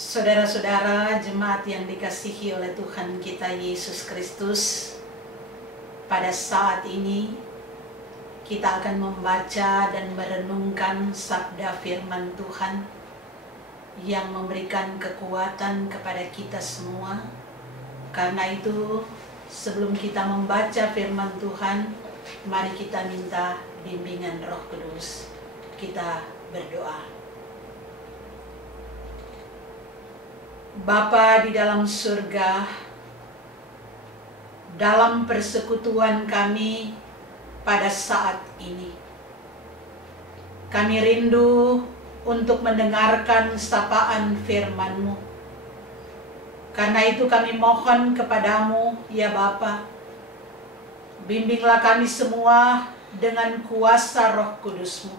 Saudara-saudara jemaat yang dikasihi oleh Tuhan kita Yesus Kristus, pada saat ini kita akan membaca dan merenungkan sabda firman Tuhan yang memberikan kekuatan kepada kita semua. Karena itu, sebelum kita membaca firman Tuhan, mari kita minta bimbingan Roh Kudus. Kita berdoa. Bapa di dalam surga, dalam persekutuan kami pada saat ini, kami rindu untuk mendengarkan sapaan firman-Mu. Karena itu kami mohon kepadamu, ya Bapa, bimbinglah kami semua dengan kuasa Roh Kudus-Mu.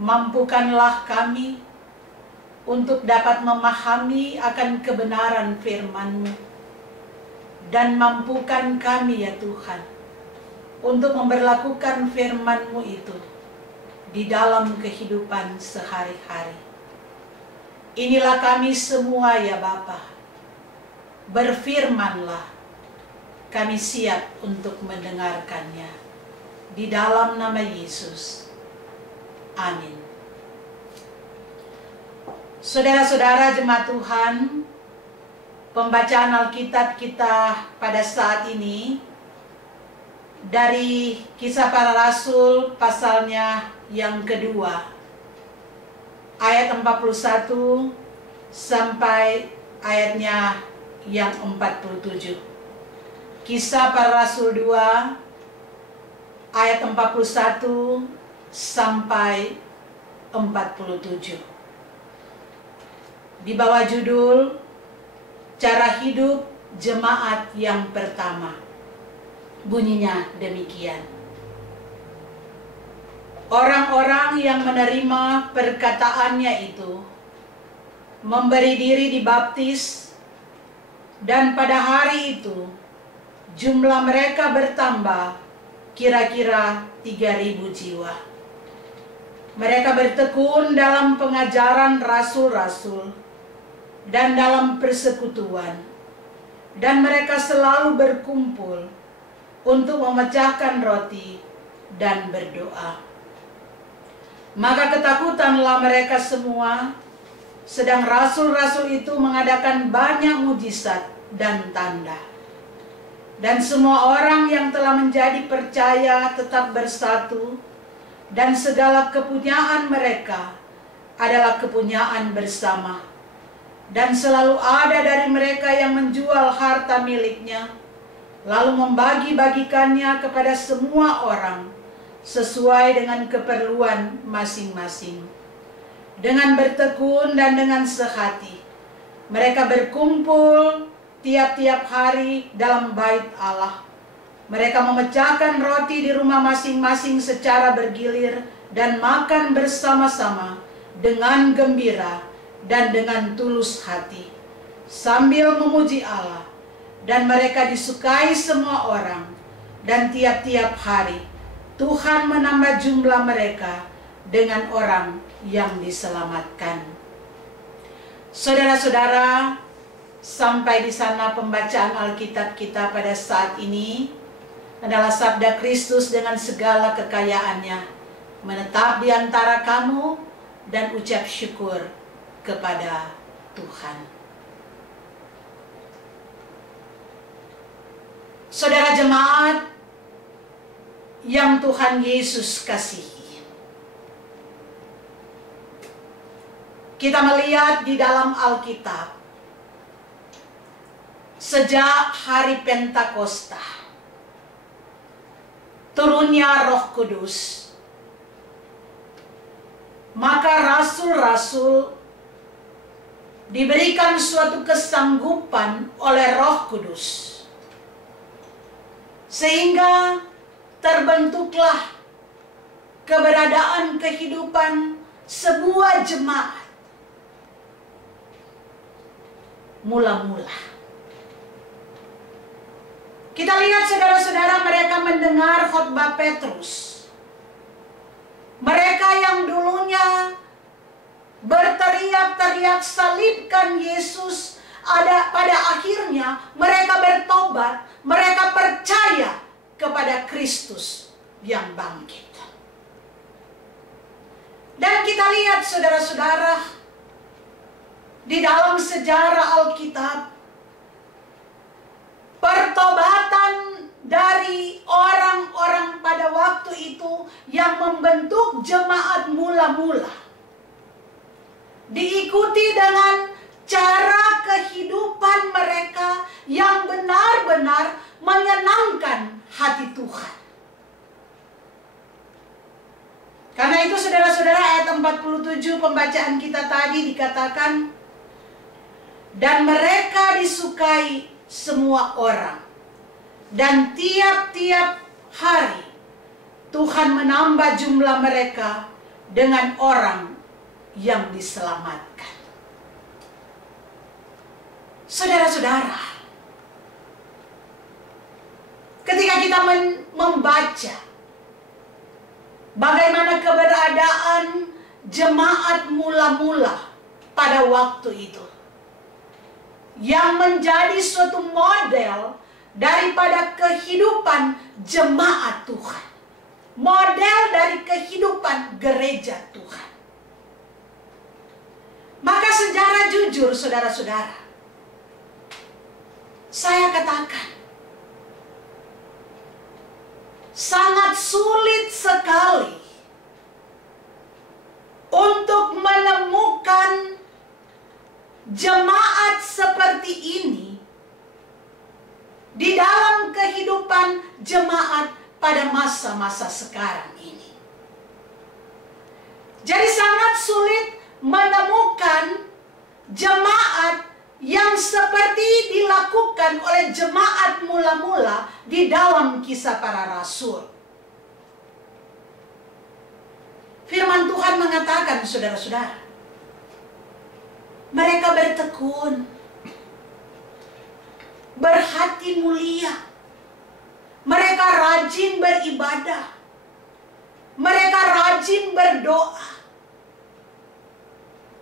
Mampukanlah kami untuk dapat memahami akan kebenaran firman-Mu. Dan mampukan kami ya Tuhan, untuk memberlakukan firman-Mu itu di dalam kehidupan sehari-hari. Inilah kami semua ya Bapa. Berfirmanlah, kami siap untuk mendengarkannya. Di dalam nama Yesus. Amin. Saudara-saudara jemaat Tuhan, pembacaan Alkitab kita pada saat ini dari Kisah Para Rasul pasalnya yang kedua, ayat 41 sampai ayatnya yang 47. Kisah Para Rasul 2 ayat 41 sampai 47. Di bawah judul Cara Hidup Jemaat yang Pertama. Bunyinya demikian. Orang-orang yang menerima perkataannya itu memberi diri dibaptis, dan pada hari itu jumlah mereka bertambah kira-kira 3.000 jiwa. Mereka bertekun dalam pengajaran rasul-rasul dan dalam persekutuan, dan mereka selalu berkumpul untuk memecahkan roti dan berdoa. Maka ketakutanlah mereka semua, sedang rasul-rasul itu mengadakan banyak mujizat dan tanda. Dan semua orang yang telah menjadi percaya tetap bersatu, dan segala kepunyaan mereka adalah kepunyaan bersama. Dan selalu ada dari mereka yang menjual harta miliknya, lalu membagi-bagikannya kepada semua orang sesuai dengan keperluan masing-masing. Dengan bertekun dan dengan sehati, mereka berkumpul tiap-tiap hari dalam bait Allah. Mereka memecahkan roti di rumah masing-masing secara bergilir dan makan bersama-sama dengan gembira dan dengan tulus hati, sambil memuji Allah. Dan mereka disukai semua orang, dan tiap-tiap hari Tuhan menambah jumlah mereka dengan orang yang diselamatkan. Saudara-saudara, sampai di sana pembacaan Alkitab kita pada saat ini adalah sabda Kristus dengan segala kekayaannya menetap di antara kamu dan ucap syukur kepada Tuhan. Saudara jemaat yang Tuhan Yesus kasihi, kita melihat di dalam Alkitab sejak hari Pentakosta, turunnya Roh Kudus, maka rasul-rasul diberikan suatu kesanggupan oleh Roh Kudus, sehingga terbentuklah keberadaan kehidupan sebuah jemaat. Mula-mula kita lihat saudara-saudara, mereka mendengar khotbah Petrus. Mereka yang dulunya berteriak-teriak, salibkan Yesus. Pada akhirnya mereka bertobat, mereka percaya kepada Kristus yang bangkit. Dan kita lihat saudara-saudara, di dalam sejarah Alkitab, pertobatan dari orang-orang pada waktu itu yang membentuk jemaat mula-mula diikuti dengan cara kehidupan mereka yang benar-benar menyenangkan hati Tuhan. Karena itu saudara-saudara, ayat 47 pembacaan kita tadi dikatakan, dan mereka disukai semua orang, dan tiap-tiap hari Tuhan menambah jumlah mereka dengan orang yang diselamatkan. Saudara-saudara, ketika kita membaca bagaimana keberadaan jemaat mula-mula pada waktu itu, yang menjadi suatu model daripada kehidupan jemaat Tuhan, model dari kehidupan gereja Tuhan, maka secara jujur saudara-saudara, saya katakan sangat sulit sekali untuk menemukan jemaat seperti ini di dalam kehidupan jemaat pada masa-masa sekarang ini. Jadi sangat sulit menemukan jemaat yang seperti dilakukan oleh jemaat mula-mula di dalam Kisah Para Rasul. Firman Tuhan mengatakan, saudara-saudara, mereka bertekun, berhati mulia, mereka rajin beribadah, mereka rajin berdoa,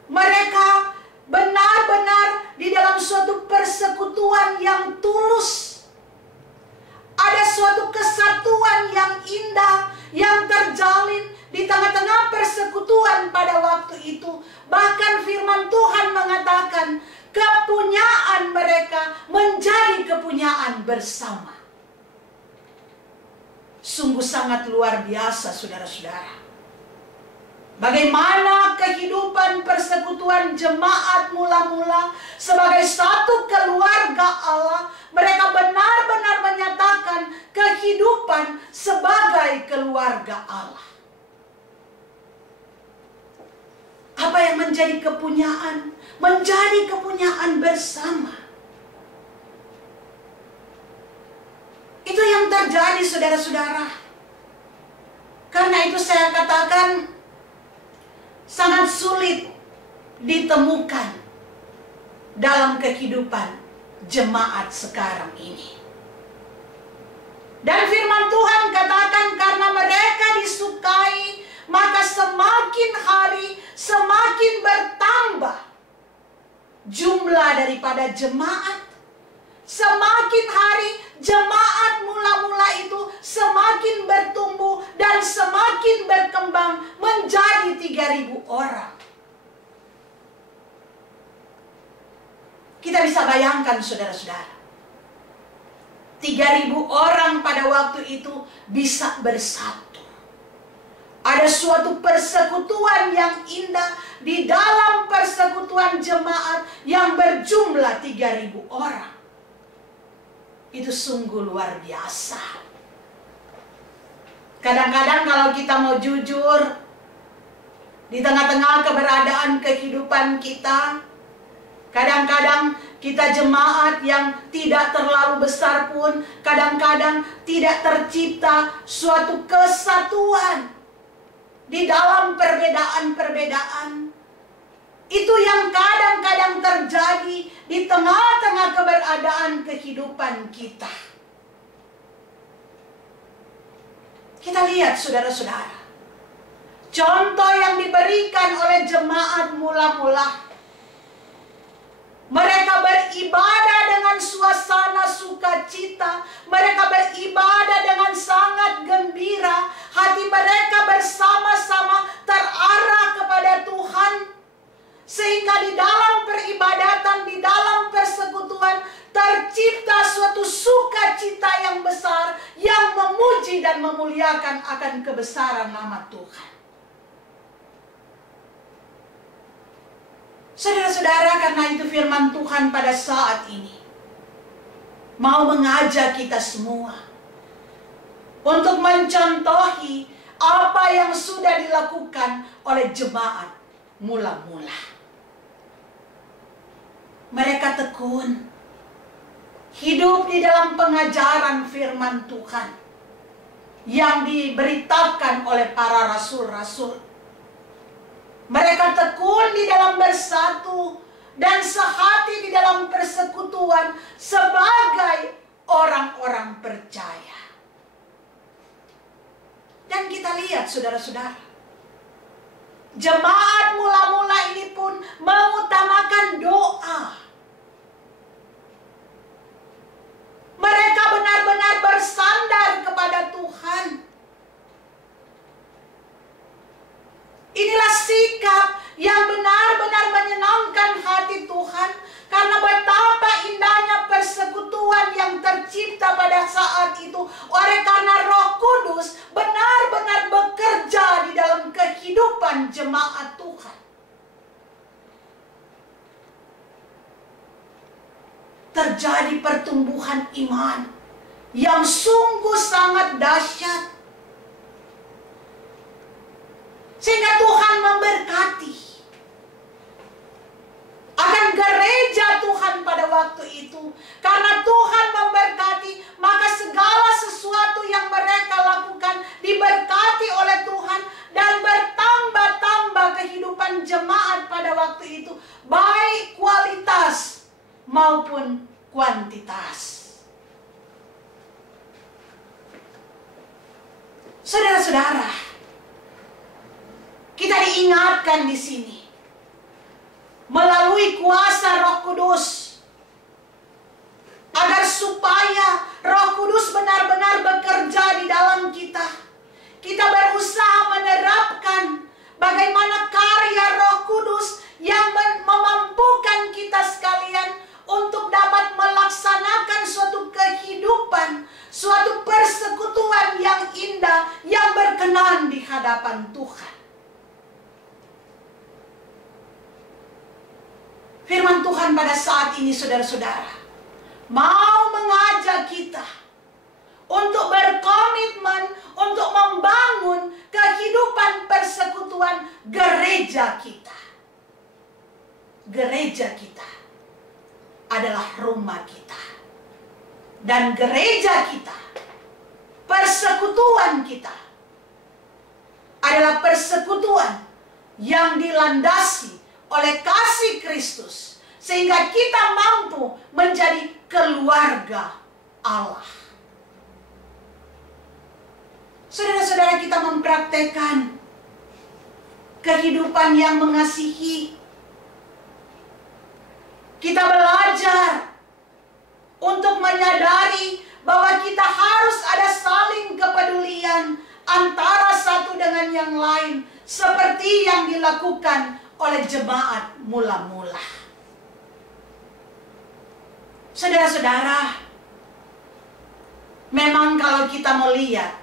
mereka benar-benar di dalam suatu persekutuan yang tulus. Ada suatu kesatuan yang indah yang terjalin di tengah-tengah persekutuan pada waktu itu. Bahkan firman Tuhan mengatakan kepunyaan mereka menjadi kepunyaan bersama. Sungguh sangat luar biasa saudara-saudara. Bagaimana kehidupan persekutuan jemaat mula-mula sebagai satu keluarga Allah, mereka benar-benar menyatakan kehidupan sebagai keluarga Allah. Apa yang menjadi kepunyaan? Menjadi kepunyaan bersama. Itu yang terjadi saudara-saudara. Karena itu saya katakan sangat sulit ditemukan dalam kehidupan jemaat sekarang ini. Dan firman Tuhan katakan karena mereka disukai, maka semakin hari semakin bertambah jumlah daripada jemaat. Semakin hari jemaat mula-mula itu semakin bertumbuh dan semakin berkembang menjadi 3.000 orang. Kita bisa bayangkan saudara-saudara, 3.000 orang pada waktu itu bisa bersatu. Ada suatu persekutuan yang indah di dalam persekutuan jemaat yang berjumlah 3.000 orang. Itu sungguh luar biasa. Kadang-kadang kalau kita mau jujur, di tengah-tengah keberadaan kehidupan kita, kadang-kadang kita jemaat yang tidak terlalu besar pun, kadang-kadang tidak tercipta suatu kesatuan di dalam perbedaan-perbedaan. Itu yang kadang-kadang terjadi di tengah-tengah keberadaan kehidupan kita. Kita lihat saudara-saudara, Contoh yang diberikan oleh jemaat mula-mula, mereka beribadah dengan suasana sukacita, mereka beribadah dengan sangat gembira, hati mereka bersama-sama terarah kepada Tuhan, sehingga di dalam peribadatan, di dalam persekutuan, tercipta suatu sukacita yang besar, yang memuji dan memuliakan akan kebesaran nama Tuhan. Saudara-saudara, karena itu firman Tuhan pada saat ini mau mengajak kita semua untuk mencontohi apa yang sudah dilakukan oleh jemaat mula-mula. Mereka tekun, hidup di dalam pengajaran firman Tuhan yang diberitakan oleh para rasul-rasul. Mereka tekun di dalam bersatu dan sehati di dalam persekutuan sebagai orang-orang percaya. Dan kita lihat, saudara-saudara, jemaat mula-mula ini pun mengutamakan doa. Mereka benar-benar bersandar kepada Tuhan. Inilah sikap yang benar-benar menyenangkan hati Tuhan, karena betapa indahnya persekutuan yang tercipta pada saat itu. Oleh karena Roh Kudus benar-benar bekerja di dalam kehidupan jemaat Tuhan. Terjadi pertumbuhan iman yang sungguh sangat dahsyat, sehingga Tuhan memberkati akan gereja Tuhan pada waktu itu. Karena Tuhan memberkati, maka segala sesuatu yang mereka lakukan diberkati oleh Tuhan, dan bertambah-tambah kehidupan jemaat pada waktu itu, baik kualitas maupun kuantitas. Saudara-saudara, kita diingatkan di sini melalui kuasa Roh Kudus, agar supaya Roh Kudus benar-benar bekerja di dalam kita. Kita berusaha menerapkan bagaimana karya Roh Kudus yang memampukan kita sekalian untuk dapat melaksanakan suatu kehidupan, suatu persekutuan yang indah, yang berkenan di hadapan Tuhan. Firman Tuhan pada saat ini, saudara-saudara, mau mengajak kita untuk berkomitmen untuk membangun kehidupan persekutuan gereja kita. Gereja kita adalah rumah kita. Dan gereja kita, persekutuan kita, adalah persekutuan yang dilandasi oleh kasih Kristus, sehingga kita mampu menjadi keluarga Allah. Saudara-saudara, kita mempraktekkan kehidupan yang mengasihi. Kita belajar untuk menyadari bahwa kita harus ada saling kepedulian antara satu dengan yang lain, seperti yang dilakukan oleh jemaat mula-mula. Saudara-saudara, memang kalau kita melihat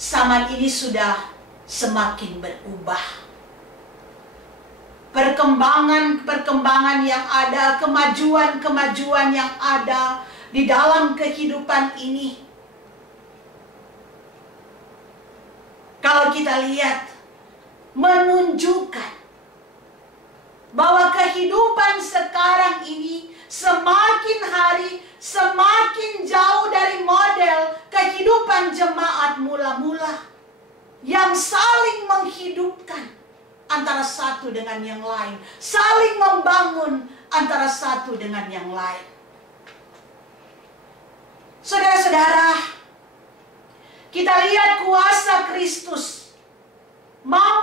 zaman ini sudah semakin berubah. Perkembangan-perkembangan yang ada, kemajuan-kemajuan yang ada di dalam kehidupan ini, kalau kita lihat, menunjukkan bahwa kehidupan sekarang ini semakin hari semakin jauh dari model kehidupan jemaat mula-mula yang saling menghidupkan antara satu dengan yang lain, saling membangun antara satu dengan yang lain. Saudara-saudara, kita lihat kuasa Kristus mau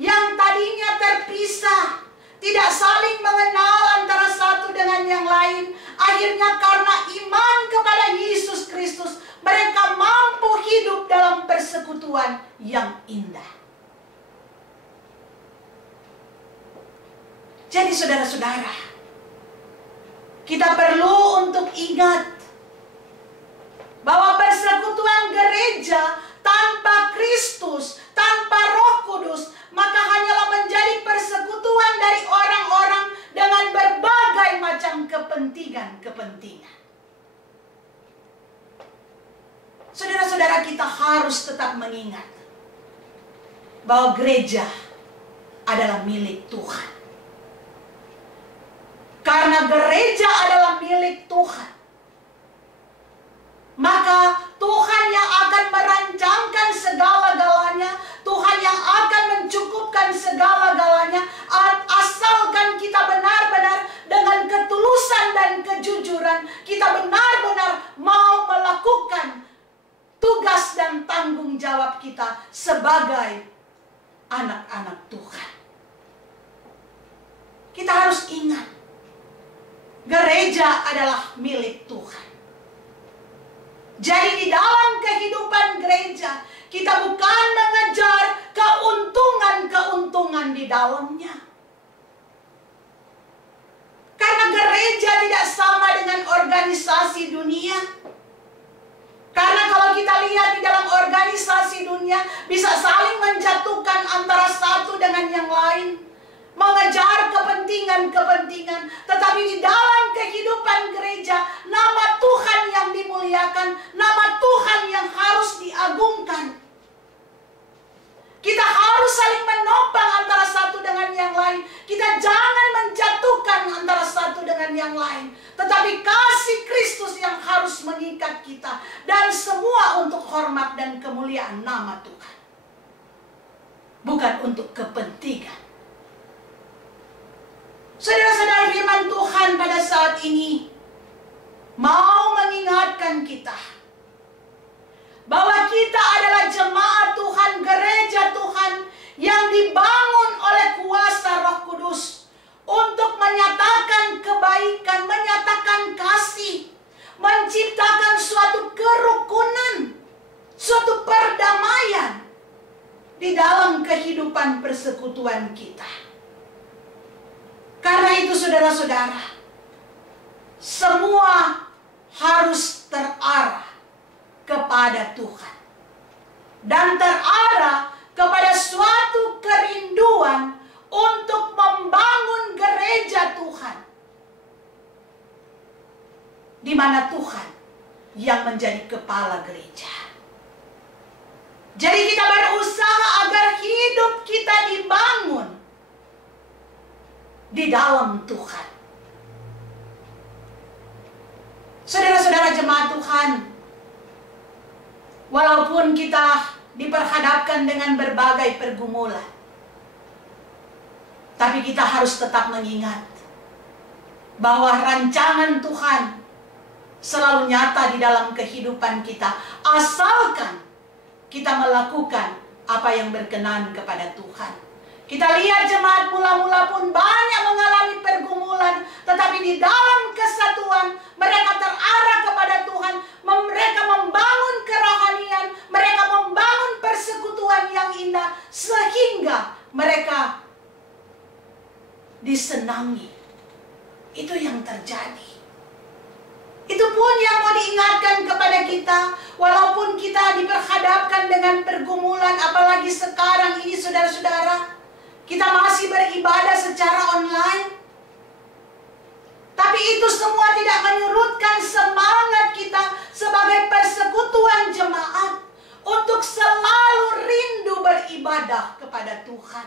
yang tadinya terpisah, tidak saling mengenal antara satu dengan yang lain, akhirnya karena iman kepada Yesus Kristus, mereka mampu hidup dalam persekutuan yang indah. Jadi saudara-saudara, kita perlu untuk ingat bahwa persekutuan gereja tanpa Kristus, tanpa Roh Kudus, maka hanyalah menjadi persekutuan dari orang-orang dengan berbagai macam kepentingan-kepentingan. Saudara-saudara, kita harus tetap mengingat bahwa gereja adalah milik Tuhan. Karena gereja adalah milik Tuhan, maka Tuhan yang akan merancangkan segala-galanya, Tuhan yang akan mencukupkan segala-galanya, asalkan kita benar-benar dengan ketulusan dan kejujuran, kita benar-benar mau melakukan tugas dan tanggung jawab kita sebagai anak-anak Tuhan. Kita harus ingat, gereja adalah milik Tuhan. Jadi di dalam kehidupan gereja, kita bukan mengejar keuntungan-keuntungan di dalamnya. Karena gereja tidak sama dengan organisasi dunia. Karena kalau kita lihat di dalam organisasi dunia, bisa saling menjatuhkan antara satu dengan yang lain, mengejar kepentingan-kepentingan. Tetapi di dalam kehidupan gereja, nama Tuhan yang dimuliakan, nama Tuhan yang harus diagungkan. Kita harus saling menopang antara satu dengan yang lain. Kita jangan menjatuhkan antara satu dengan yang lain, tetapi kasih Kristus yang harus mengikat kita, dan semua untuk hormat dan kemuliaan nama Tuhan, bukan untuk kepentingan. Saudara-saudara, firman Tuhan pada saat ini mau mengingatkan kita bahwa kita adalah jemaat Tuhan, gereja Tuhan yang dibangun oleh kuasa Roh Kudus untuk menyatakan kebaikan, menyatakan kasih, menciptakan suatu kerukunan, suatu perdamaian di dalam kehidupan persekutuan kita. Karena itu saudara-saudara, semua harus terarah kepada Tuhan dan terarah kepada suatu kerinduan untuk membangun gereja Tuhan, di mana Tuhan yang menjadi kepala gereja. Jadi kita berusaha agar hidup kita dibangun di dalam Tuhan. Saudara-saudara jemaat Tuhan, walaupun kita diperhadapkan dengan berbagai pergumulan, tapi kita harus tetap mengingat bahwa rancangan Tuhan selalu nyata di dalam kehidupan kita, asalkan kita melakukan apa yang berkenan kepada Tuhan. Kita lihat jemaat mula-mula pun banyak mengalami pergumulan, tetapi di dalam kesatuan mereka terarah kepada Tuhan, mereka membangun kerohanian, mereka membangun persekutuan yang indah, sehingga mereka disenangi. Itu yang terjadi. Itu pun yang mau diingatkan kepada kita, walaupun kita diperhadapkan dengan pergumulan, apalagi sekarang ini saudara-saudara, kita masih beribadah secara online. Tapi itu semua tidak menyurutkan semangat kita sebagai persekutuan jemaat untuk selalu rindu beribadah kepada Tuhan.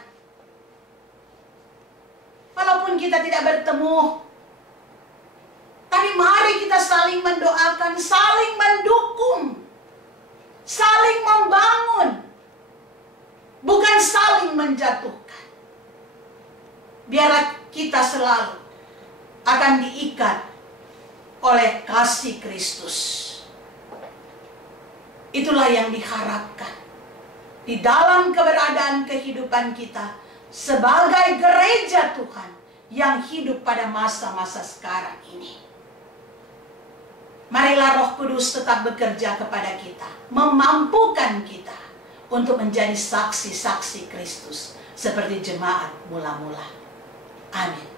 Walaupun kita tidak bertemu, tapi mari kita saling mendoakan, saling mendukung, saling membangun, bukan saling menjatuhkan. Biarlah kita selalu akan diikat oleh kasih Kristus. Itulah yang diharapkan di dalam keberadaan kehidupan kita sebagai gereja Tuhan yang hidup pada masa-masa sekarang ini. Marilah Roh Kudus tetap bekerja kepada kita, memampukan kita untuk menjadi saksi-saksi Kristus seperti jemaat mula-mula. Amin.